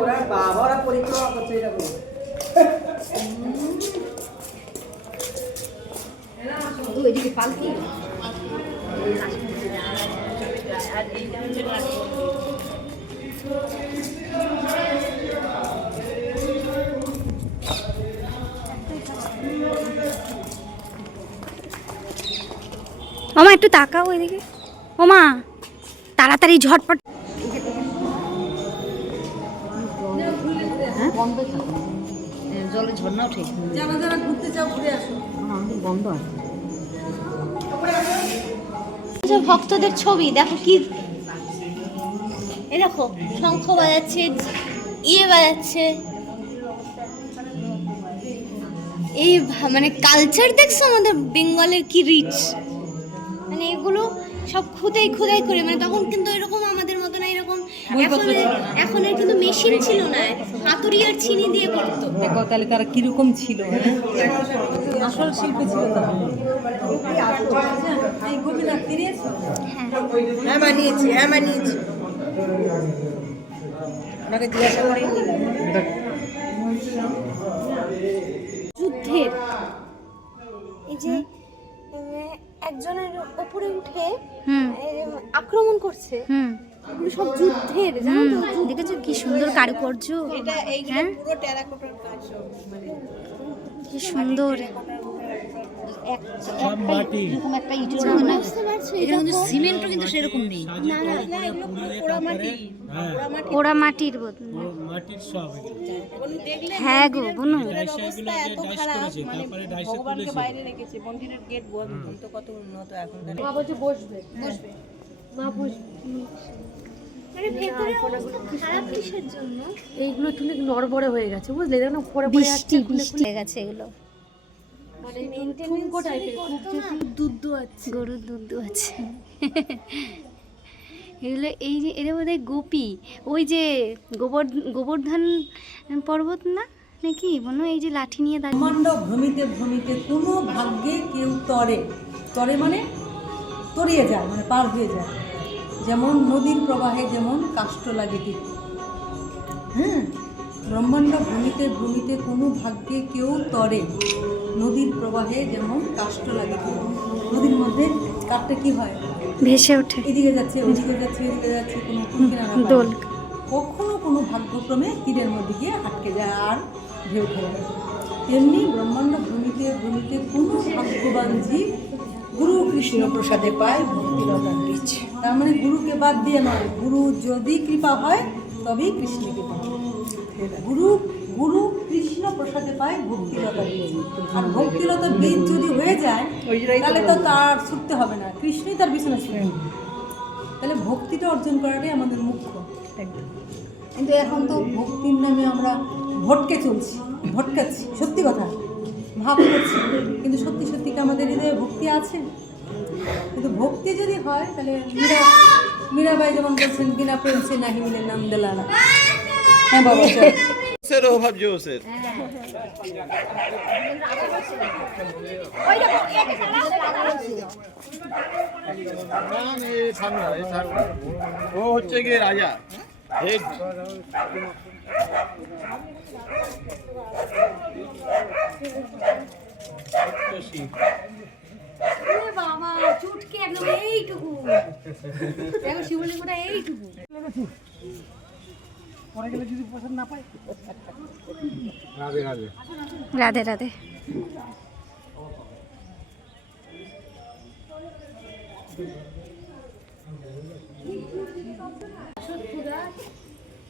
ওরা বাবা ওরা পরিক্রমা করছে এরকম। এদিকে পালকি ওমা একটু তাকাও ওইদিকে। ওমা তাড়াতাড়ি ঝটপট। জলে ঝর্ণা উঠে যারা যারা ঘুরতে চাও ঘুরে আসো। বন্ধ আছে ভক্তদের ছবি দেখো কি এই দেখো শঙ্খ বাজাচ্ছে ইয়ে বাজাচ্ছে এই মানে কালচার দেখছো আমাদের বেঙ্গলের কি রিচ মানে এগুলো সব খুদাই করে মানে তখন কিন্তু এরকম আমাদের মতো না এরকম এখন কিন্তু মেশিন ছিল না হাতুড়ি আর চিনি দিয়ে করতো দেখো তাহলে তারা কিরকম ছিল আসল শিল্পী ছিল এই গোপীনাথ কিনেছো? হ্যাঁ মানিয়েছি ওনাকে জিজ্ঞাসা করে যুদ্ধের এই যে একজনের উপরে উঠে আক্রমণ করছে এগুলো সব যুদ্ধের জানো তো দেখেছো কি সুন্দর কারুকার্য এটা এইগুলো পুরো টেরাকোটার কাজ কি সুন্দর এরকম একটা ইটের এটা কিন্তু সিমেন্টও কিন্তু সেরকম নেই না এগুলো পোড়ামাটি পোড়ামাটির বদল মাটির সব দেখলে হ্যাঁ গো বোনো অবস্থা এত খারাপ মানে ভগবানকে বাইরে রেখেছে মন্দিরের গেট বন্ধ কত উন্নত এখন মা বলছে বসবে মা বসবে আরে ভেতরে অবস্থা খারাপ কিসের জন্য এইগুলো একটু নড়বড়ে হয়ে গেছে বুঝলে দেখো পরে বৃষ্টি হয়ে গেছে এগুলো মানে ঠুনকো টাইপের খুব দুধ আছে গরুর দুধ আছে এগুলো এই যে এরা বোধহয় গোপী ওই যে গোবর্ধন পর্বত না নাকি বলো এই যে লাঠি নিয়ে দাঁড়িয়ে ব্রহ্মাণ্ড ভ্রমিতে ভ্রমিতে কোনো ভাগ্যে কেউ তরে মানে তরিয়ে যায় মানে পার হয়ে যায় যেমন নদীর প্রবাহে যেমন কাষ্ঠ লাগে ঠিক ব্রহ্মাণ্ড ভ্রমিতে ভ্রমিতে কোনো ভাগ্যে কেউ তরে নদীর প্রবাহে যেমন কাষ্ঠ লাগে নদীর মধ্যে কাঠটা কি হয় ভেসে ওঠে এদিকে যাচ্ছে ওদিকে যাচ্ছে এদিকে যাচ্ছে কোনো দোল কখনো কোনো ভাগ্যক্রমে তীরের মধ্যে গিয়ে আটকে যায় আর ঢেউ খেলে তেমনি ব্রহ্মাণ্ড ভূমিতে ভূমিতে কোনো ভাগ্যবান জীব গুরু কৃষ্ণ প্রসাদে পায় ভক্তিলতার বীজ তার মানে গুরুকে বাদ দিয়ে নয় গুরু যদি কৃপা হয় তবেই কৃষ্ণ কৃপা গুরু কৃষ্ণ প্রসাদে পায় ভক্তিলতার বীজ আর ভক্তিলতার বীজ যদি হয়ে যায় তাহলে তো তার ছুটতে হবে না কৃষ্ণই তার পিছনে ছুটে তাহলে ভক্তিটা অর্জন করাটাই আমাদের মুখ্য একদম কিন্তু এখন তো ভক্তির নামে আমরা ভটকাচ্ছি সত্যি কথা ভাব করছি কিন্তু সত্যি সত্যি কি আমাদের হৃদয়ে ভক্তি আছে কিন্তু ভক্তি যদি হয় তাহলে মীরাবাই যেমন বলছেন বিনা প্রেম সে নাহি মিলে নাম দিলানা হ্যাঁ বাবা স্যার অভাব জো স্যার ও হচ্ছে গিয়ে রাজা হেড বাবা চুটকে একদম এইটুকু দেখো শিবলিঙ্গটা এইটুকু পরে গেলে যদি পছন্দ না পাই রাধে রাধে রাধে রাধে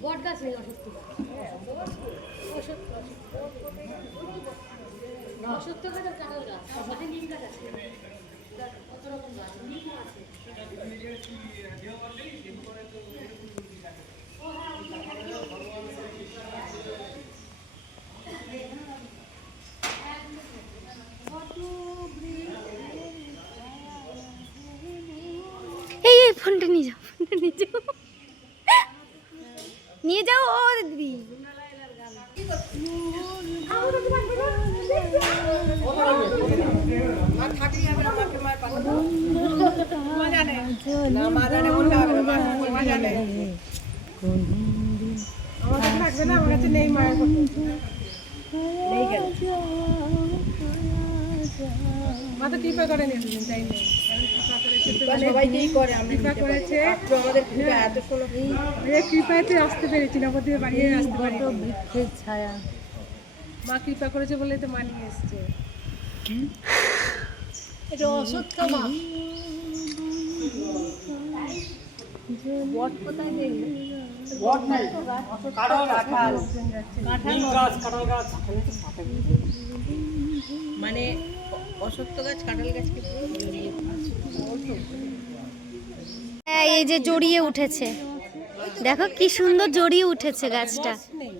বট গাছ নেই অসত্য গাছ আর কাঁঠাল গাছ সাথে নিম গাছ আছে কত রকম গাছ নিম আছে এই ফোনটা নিয়ে যাও নিয়ে যাও ও দিদি আছে না, আমার কাছে নেই মায়ের ফটো। নেই কেন? মা তো কৃপা করে নিয়েছিলেন, তাই নেই। কারণ কৃপা করেছে তো বা সবাইকেই করে, আমরা কৃপা করেছে, তো আমাদের কৃপা এত ষোলো এই কৃপাতে আসতে পেরেছি, নবদ্বীপে বাড়িয়ে আসতে পারি। বৃক্ষের ছায়া। মা কৃপা করেছে বলেই তো মা নিয়ে এসছে। এটা অসত্য মা। বট কোথায় দেখলে? বট নাই, কাঁঠাল কাঁঠাল কাঁঠাল গাছ। মানে অসত্য গাছ কাঁঠাল গাছকে পুরো জড়িয়ে হ্যাঁ, এই যে জড়িয়ে উঠেছে, দেখো কি সুন্দর জড়িয়ে উঠেছে গাছটা। নেই।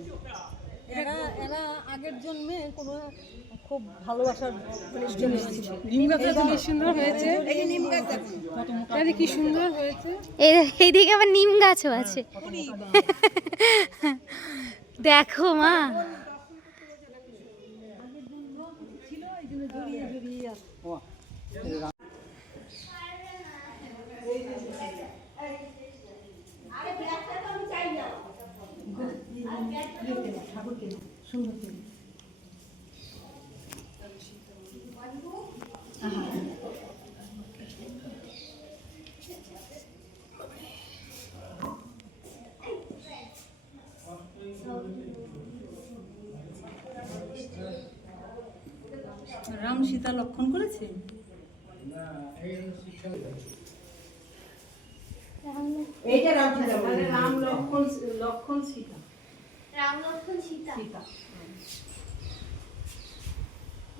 এরা এরা আগের জন্মে কোনো খুব ভালোবাসার জন্য এসেছিল। নিম গাছটা তো কি সুন্দর হয়েছে, এই যে নিম গাছ দেখুন। আরে কি সুন্দর হয়েছে। এইদিকে আবার নিম গাছও আছে। দেখো মা, রাম সীতা লক্ষণ করেছে। এইটা রাম সীতা, মানে রাম লক্ষণ সীতা। রাম লক্ষ্মণ সীতা।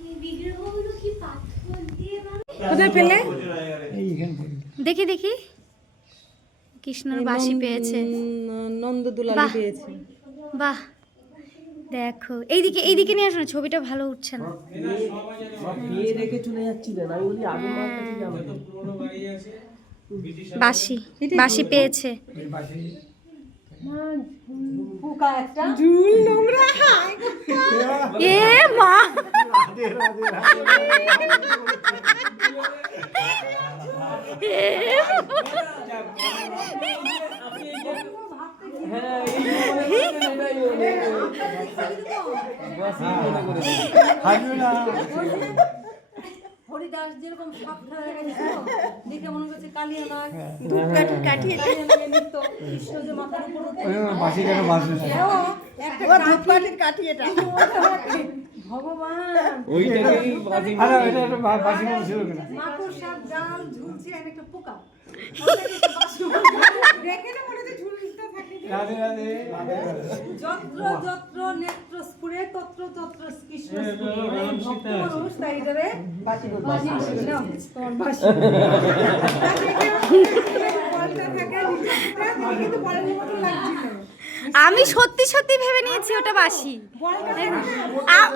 এই বিগ্রহগুলো কি পাথর দিয়ে বানানো? কোথায় পেলে? দেখি দেখি, কৃষ্ণর বাঁশি পেয়েছে। নন্দ দুলাল বাহ। পেয়েছে। বাহ, দেখো এইদিকে এইদিকে নিয়ে আসো না, ছবিটা ভালো উঠছে না। বাঁশি বাঁশি পেয়েছে। পোকা একটা। ঝুল নোংরা। এ মা, হরিদাস যেরকম সাপ খেলা দেখাচ্ছিল, দেখে মনে করছে কালিয়া নাগ কাঠি কালিয়া নিত্য কৃষ্ণ যে মাথার উপর উঠে কাঠি এটা ভগবান মাকড় সাপ জাল ঝুলছে আর একটা পোকা দেখে না মনে হচ্ছে ঝুলটা থাকে। যত্র যত্র নেত্র স্ফুরে তত্র তত্র কৃষ্ণ স্ফুরে। ভক্ত মানুষ তাই এটারে বাঁশি বলছে। নাও, তোমার বাঁশি। বলটা থাকে নিচে, কিন্তু বলের মতো লাগছিল। আমি সত্যি সত্যি ভেবে নিয়েছি ওটা বাঁশি।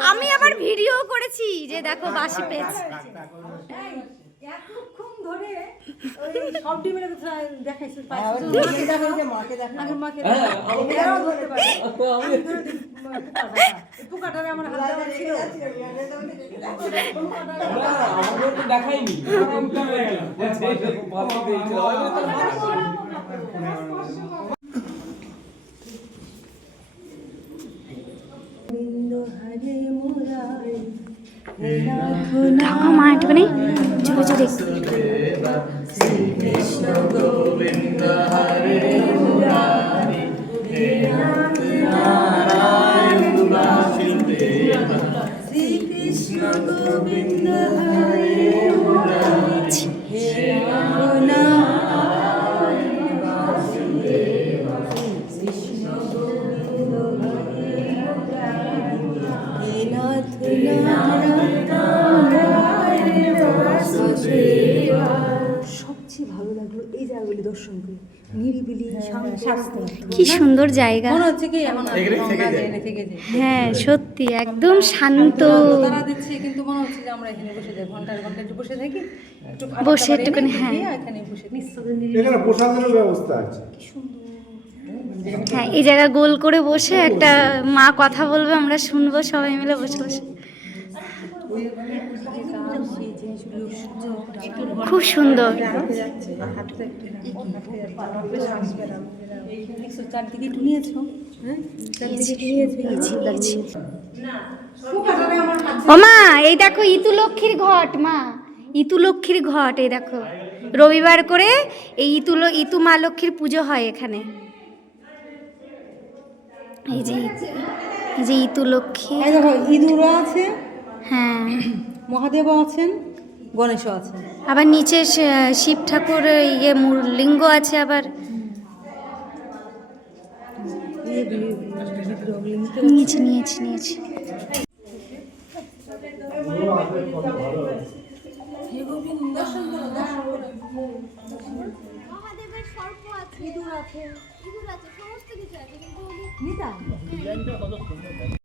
আমি আবার ভিডিও করেছি যে দেখো বাঁশি পেয়েছি। এই, এতক্ষণ ধরে ওই সব ডিমের কথা দেখাইছিস, পাইছিস। মাকে দেখাই যে মাকে দেখা। আগে মাকে দেখা। এরাও ধরতে পারে। আমি ধরে দিই, পোকাটারে আমার হাতে দেওয়া ছিল। দেখো মা একটুখানি জোরে জোরে। শ্রীকৃষ্ণ গোবিন্দ হরে মুরারি, হে নারায়ণ বাসুদেব, কৃষ্ণ গোবিন্দ হরে মুরারি, হে নাথ নারায়ণ বাসুদেব। সবচেয়ে ভালো লাগলো এই জায়গাগুলি দর্শন করে, নিরিবিলি শান্ত। কি সুন্দর জায়গা। মনে হচ্ছে কি এখন থেকে যায়। হ্যাঁ সত্যি একদম শান্ত। তারা দিচ্ছে কিন্তু মনে হচ্ছে যে আমরা এখানে বসে যাই, ঘন্টার ঘন্টা একটু বসে থাকি, একটু বসে একটুখানি, হ্যাঁ। এখানে বসে নিঃশব্দে এখানে প্রসাদেরও ব্যবস্থা আছে। হ্যাঁ, এই জায়গা গোল করে বসে একটা মা কথা বলবে, আমরা শুনবো সবাই মিলে বসে বসে। সেই জিনিসগুলো সূর্য খুব সুন্দর। দেখছো চারদিকে একটু নিয়েছো, হ্যাঁ ও মা এই দেখো ইতু লক্ষ্মীর ঘট, মা ইতু লক্ষ্মীর ঘট, এই দেখো রবিবার করে এই ইতু মা লক্ষ্মীর পুজো হয় এখানে। এই যে ইতু লক্ষ্মী, এই দেখো ইঁদুরও আছে, হ্যাঁ মহাদেবও আছেন, গণেশও আছেন। আবার নিচে শিব ঠাকুর ইয়ে লিঙ্গ আছে আবার। নিয়েছি মহাদেবের সর্প আছে, ইঁদুর আছে, সমস্ত কিছু আছে, কিন্তু